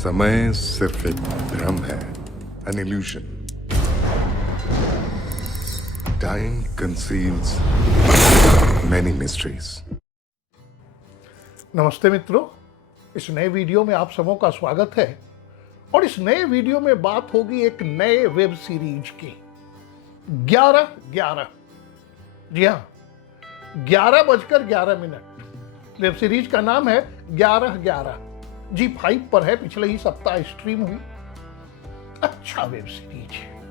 समय सिर्फ एक भ्रम है, an illusion. Time conceals many mysteries. नमस्ते मित्रों, इस नए वीडियो में आप सबों का स्वागत है। और इस नए वीडियो में बात होगी एक नए वेब सीरीज की 11-11। जी हाँ, 11:11। वेब सीरीज का नाम है 11-11। G5 पर है, पिछले ही सप्ताह स्ट्रीम हुई। अच्छा वेब सीरीज है।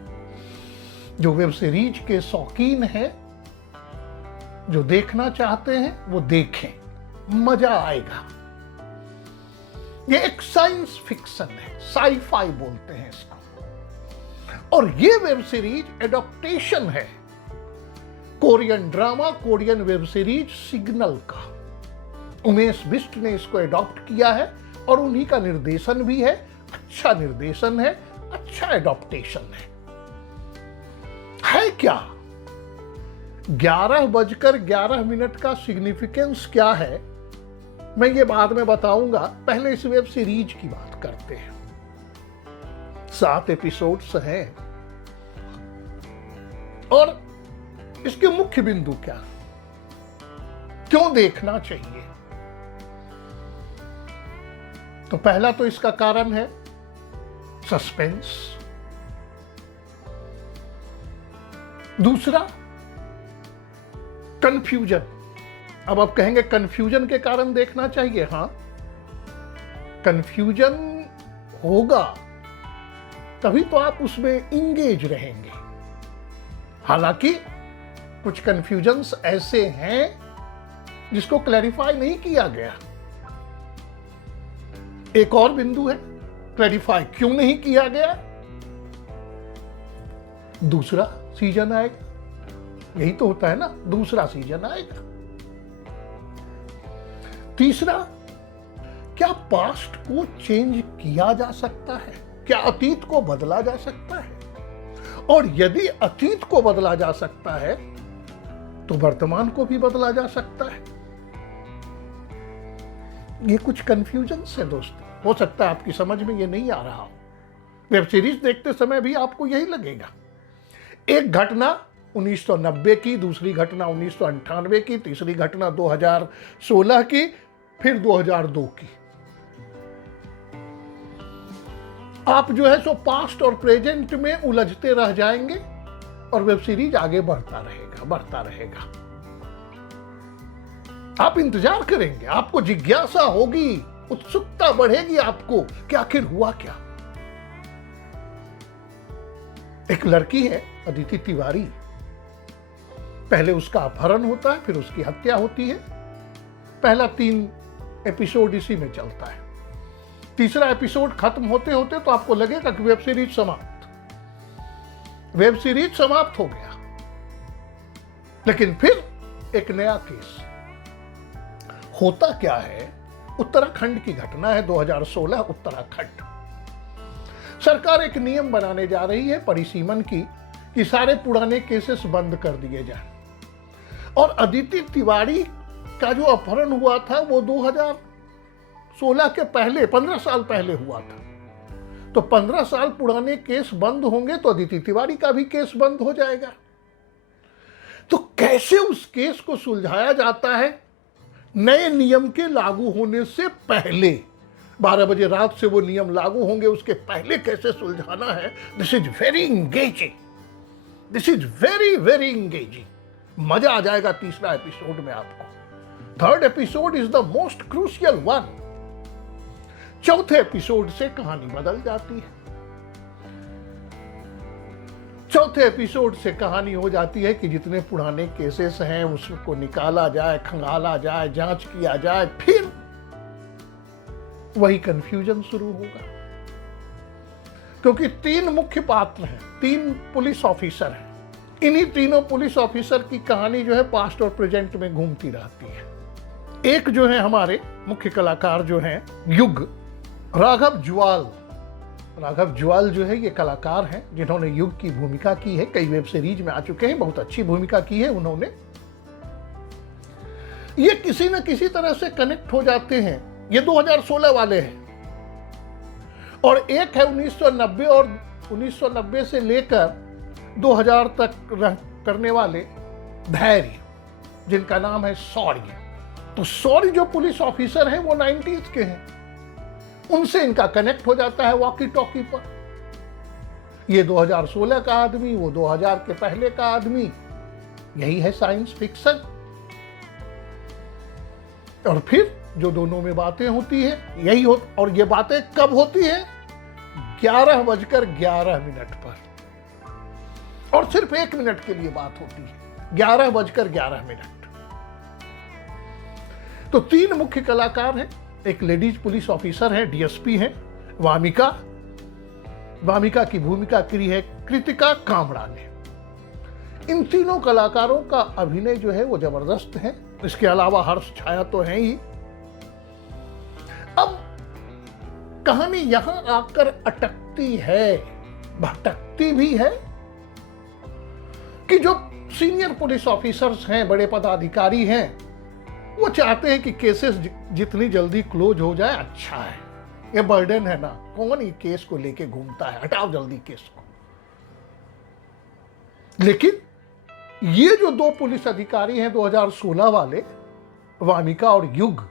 जो वेब सीरीज के शौकीन हैं, जो देखना चाहते हैं वो देखें, मजा आएगा। ये एक साइंस फिक्शन है, साई-फाई बोलते हैं इसको। और ये वेब सीरीज एडॉप्टेशन है Korean drama, Korean web series signal का। उमेश बिष्ट ने इसको एडॉप्ट किया है और उन्हीं का निर्देशन भी है। अच्छा निर्देशन है, अच्छा एडॉप्टेशन है क्या? 11:11 का सिग्निफिकेंस क्या है, मैं ये बाद में बताऊंगा। पहले इस वेब सीरीज की बात करते हैं। 7 एपिसोड्स हैं और इसके मुख्य बिंदु क्या, क्यों देखना चाहिए? तो पहला तो इसका कारण है सस्पेंस। दूसरा कंफ्यूजन। अब आप कहेंगे कंफ्यूजन के कारण देखना चाहिए। हाँ, कंफ्यूजन होगा तभी तो आप उसमें इंगेज रहेंगे। हालांकि कुछ कंफ्यूजन्स ऐसे हैं जिसको क्लैरिफाई नहीं किया गया। एक और बिंदु है, क्लैरिफाई क्यों नहीं किया गया। दूसरा सीजन आएगा, यही तो होता है ना, दूसरा सीजन आएगा। तीसरा, क्या पास्ट को चेंज किया जा सकता है? क्या अतीत को बदला जा सकता है? और यदि अतीत को बदला जा सकता है तो वर्तमान को भी बदला जा सकता है। ये कुछ कंफ्यूजन्स है दोस्तों। हो सकता है आपकी समझ में ये नहीं आ रहा हो। वेब सीरीज देखते समय भी आपको यही लगेगा। एक घटना 1990 की, दूसरी घटना 1998 की, तीसरी घटना 2016 की, फिर 2002 की। आप जो है सो पास्ट और प्रेजेंट में उलझते रह जाएंगे और वेब सीरीज आगे बढ़ता रहेगा। आप इंतजार करेंगे, आपको जिज्ञासा होगी, उत्सुकता बढ़ेगी आपको कि आखिर हुआ क्या। एक लड़की है अदिति तिवारी। पहले उसका अपहरण होता है, फिर उसकी हत्या होती है। पहला 3 एपिसोड इसी में चलता है। तीसरा एपिसोड खत्म होते होते तो आपको लगेगा कि वेब सीरीज समाप्त हो गया। लेकिन फिर एक नया केस। होता क्या है, उत्तराखंड की घटना है, 2016 उत्तराखंड। सरकार एक नियम बनाने जा रही है परिसीमन की कि सारे पुराने केसेस बंद कर दिए जाएं। और अदिति तिवारी का जो अपहरण हुआ था वो 2016 के पहले 15 साल पहले हुआ था। तो 15 साल पुराने केस बंद होंगे तो अदिति तिवारी का भी केस बंद हो जाएगा। तो कैसे उस केस को सुलझाया जाता है नए नियम के लागू होने से पहले? 12 बजे रात से वो नियम लागू होंगे, उसके पहले कैसे सुलझाना है। This is very engaging. मजा आ जाएगा तीसरा एपिसोड में आपको। 3rd episode is the most crucial one. चौथे एपिसोड से कहानी बदल जाती है। चौथे एपिसोड से कहानी हो जाती है कि जितने पुराने केसेस हैं उसको निकाला जाए, खंगाला जाए, जांच किया जाए, फिर वही कंफ्यूजन शुरू होगा। क्योंकि 3 मुख्य पात्र हैं, 3 पुलिस ऑफिसर हैं। इन्हीं तीनों पुलिस ऑफिसर की कहानी जो है पास्ट और प्रेजेंट में घूमती रहती है। एक जो है हमारे मुख्य कलाकार जो हैं युग, राघव जुआल जो है ये कलाकार हैं जिन्होंने युग की भूमिका की है। कई वेब सीरीज में आ चुके हैं, बहुत अच्छी भूमिका की है उन्होंने। ये किसी न किसी तरह से कनेक्ट हो जाते हैं। ये 2016 वाले हैं और एक है 1990 और 1990 से लेकर 2000 तक करने वाले धैर्य, जिनका नाम है शौर्य। तो शौर्य जो पुलिस ऑफिसर हैं वो 90s के हैं, उनसे इनका कनेक्ट हो जाता है वॉकी टॉकी पर। ये 2016 का आदमी, वो 2000 के पहले का आदमी, यही है साइंस फिक्शन। और फिर जो दोनों में बातें होती है यही हो, और ये बातें कब होती है? 11:11 पर, और सिर्फ 1 मिनट के लिए बात होती है, 11:11। तो 3 मुख्य कलाकार हैं। एक लेडीज पुलिस ऑफिसर है, डीएसपी है वामिका। वामिका की भूमिका की है कृतिका कामड़ा ने। इन तीनों कलाकारों का अभिनय जो है वो जबरदस्त है। इसके अलावा हर्ष छाया तो है ही। अब कहानी यहां आकर अटकती है, भटकती भी है, कि जो सीनियर पुलिस ऑफिसर्स हैं, बड़े पदाधिकारी हैं, वो चाहते हैं कि केसेस जितनी जल्दी क्लोज हो जाए अच्छा है। ये बर्डन है ना, कौन ये केस को लेके घूमता है, हटाओ जल्दी केस को। लेकिन ये जो 2 पुलिस अधिकारी हैं 2016 वाले, वामिका और युग,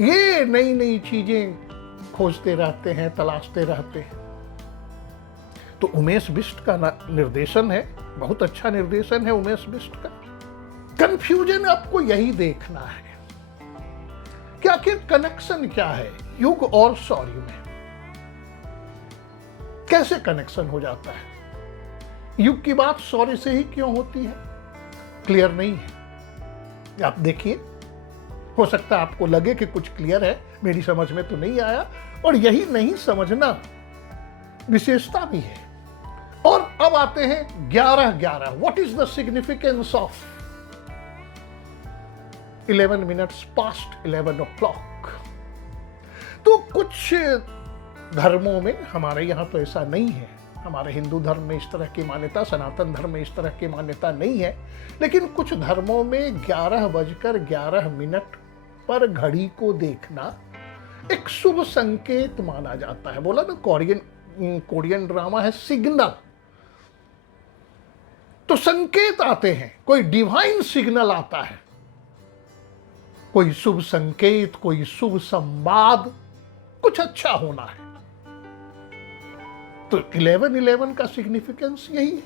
ये नई नई चीजें खोजते रहते हैं, तलाशते रहते हैं। तो उमेश बिष्ट का निर्देशन है, बहुत अच्छा निर्देशन है उमेश बिष्ट का। कंफ्यूजन आपको यही देखना है कि आखिर कनेक्शन क्या है युग और शौर्य में, कैसे कनेक्शन हो जाता है। युग की बात शौर्य से ही क्यों होती है, क्लियर नहीं है। आप देखिए, हो सकता है आपको लगे कि कुछ क्लियर है, मेरी समझ में तो नहीं आया, और यही नहीं समझना विशेषता भी है। और अब आते हैं 11:11। What is the significance of 11 minutes past 11 o'clock? तो कुछ धर्मों में, हमारे यहां तो ऐसा नहीं है, हमारे हिंदू धर्म में इस तरह की मान्यता, सनातन धर्म में इस तरह की मान्यता नहीं है, लेकिन कुछ धर्मों में 11:11 पर घड़ी को देखना एक शुभ संकेत माना जाता है। बोला ना, कोरियन ड्रामा है सिग्नल, तो संकेत आते हैं, कोई डिवाइन सिग्नल आता है, कोई शुभ संकेत, कोई शुभ संवाद, कुछ अच्छा होना है। तो 11:11 का सिग्निफिकेंस यही है।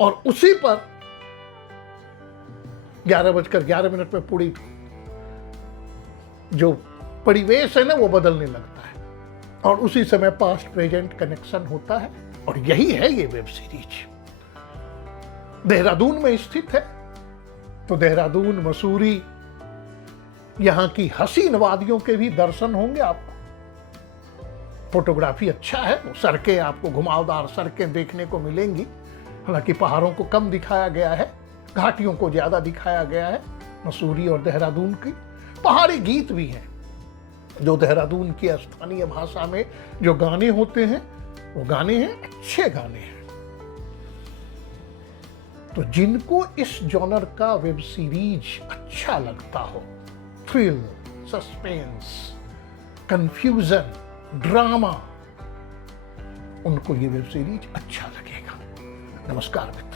और उसी पर 11:11 पे पूरी जो परिवेश है ना वो बदलने लगता है, और उसी समय पास्ट प्रेजेंट कनेक्शन होता है। और यही है ये वेब सीरीज। देहरादून में स्थित है, तो देहरादून, मसूरी, यहां की हसीन वादियों के भी दर्शन होंगे आपको। फोटोग्राफी अच्छा है, सड़कें आपको घुमावदार सड़कें देखने को मिलेंगी। हालांकि पहाड़ों को कम दिखाया गया है, घाटियों को ज्यादा दिखाया गया है मसूरी और देहरादून की। पहाड़ी गीत भी हैं, जो देहरादून की स्थानीय भाषा में जो गाने होते हैं, वो गाने हैं, अच्छे गाने हैं। तो जिनको इस जॉनर का वेब सीरीज अच्छा लगता हो, थ्रिल, सस्पेंस, कंफ्यूजन, ड्रामा, उनको ये वेब सीरीज अच्छा लगेगा। नमस्कार मित्रों।